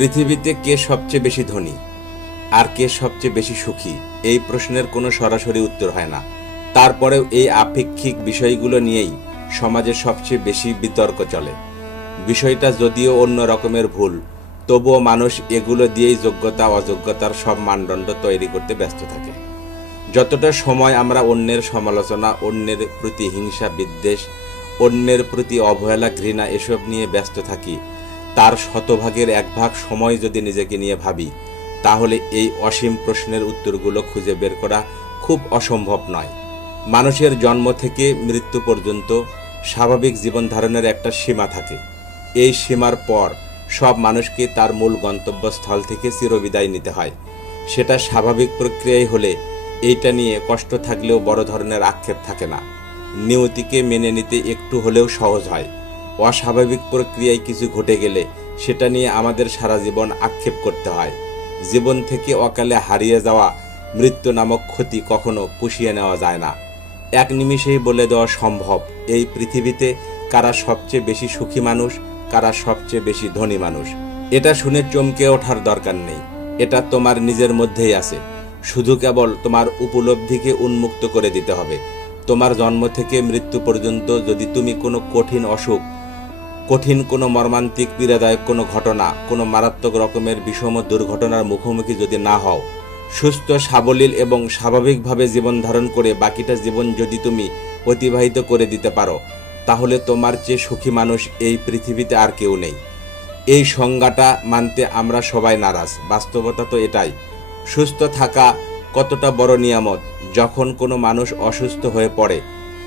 পৃথিবীতে কে সবচেয়ে বেশি ধনী আর কে সবচেয়ে বেশি সুখী? এই প্রশ্নের কোনো সরাসরি উত্তর হয় না। তারপরেও এই আপেক্ষিক বিষয়গুলো নিয়েই সমাজে সবচেয়ে বেশি বিতর্ক চলে। বিষয়টা যদিও অন্য রকমের ভুল, তবুও মানুষ এগুলো দিয়েই যোগ্যতা, অযোগ্যতার সব মানদণ্ড তৈরি করতে ব্যস্ত থাকে। যতটা সময় আমরা অন্যের সমালোচনা, অন্যের প্রতি হিংসা, বিদ্বেষ, অন্যের প্রতি অবহেলা, ঘৃণা, এসব নিয়ে ব্যস্ত থাকি তার শতভাগের এক ভাগ সময় যদি নিজেকে নিয়ে ভাবি, তাহলে এই অসীম প্রশ্নের উত্তরগুলো খুঁজে বের করা খুব অসম্ভব নয়। মানুষের জন্ম থেকে মৃত্যু পর্যন্ত স্বাভাবিক জীবন ধারণের একটা সীমা থাকে। এই সীমার পর সব মানুষকে তার মূল গন্তব্যস্থল থেকে চিরবিদায় নিতে হয়। সেটা স্বাভাবিক প্রক্রিয়াই হলে এইটা নিয়ে কষ্ট থাকলেও বড় ধরনের আক্ষেপ থাকে না। নিয়তিকে মেনে নিতে একটু হলেও সহজ হয়। অস্বাভাবিক প্রক্রিয়ায় কিছু ঘটে গেলে সেটা নিয়ে আমাদের সারা জীবন আক্ষেপ করতে হয়। জীবন থেকে অকালে হারিয়ে যাওয়া মৃত্যু নামক ক্ষতি কখনো পুষিয়ে নেওয়া যায় না। এক নিমিষেই বলে দেওয়া সম্ভব, এই পৃথিবীতে কারা সবচেয়ে বেশি সুখী মানুষ, কারা সবচেয়ে বেশি ধনী মানুষ। এটা শুনে চমকে ওঠার দরকার নেই। এটা তোমার নিজের মধ্যেই আছে। শুধু কেবল তোমার উপলব্ধিকে উন্মুক্ত করে দিতে হবে। তোমার জন্ম থেকে মৃত্যু পর্যন্ত যদি তুমি কোনো কঠিন অসুখ কঠিন কোনো মর্মান্তিক, পীড়াদায়ক কোনো ঘটনা, কোনো মারাত্মক রকমের বিষম দুর্ঘটনার মুখোমুখি যদি না হও, সুস্থ, সাবলীল এবং স্বাভাবিকভাবে জীবন ধারণ করে বাকিটা জীবন যদি তুমি অতিবাহিত করে দিতে পারো, তাহলে তোমার চেয়ে সুখী মানুষ এই পৃথিবীতে আর কেউ নেই। এই সংজ্ঞাটা মানতে আমরা সবাই নারাজ। বাস্তবতা তো এটাই। সুস্থ থাকা কতটা বড় নিয়ামত? যখন কোনো মানুষ অসুস্থ হয়ে পড়ে,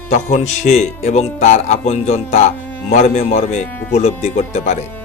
তখন সে এবং তার আপনজন তা মর্মে মর্মে উপলব্ধি করতে পারে।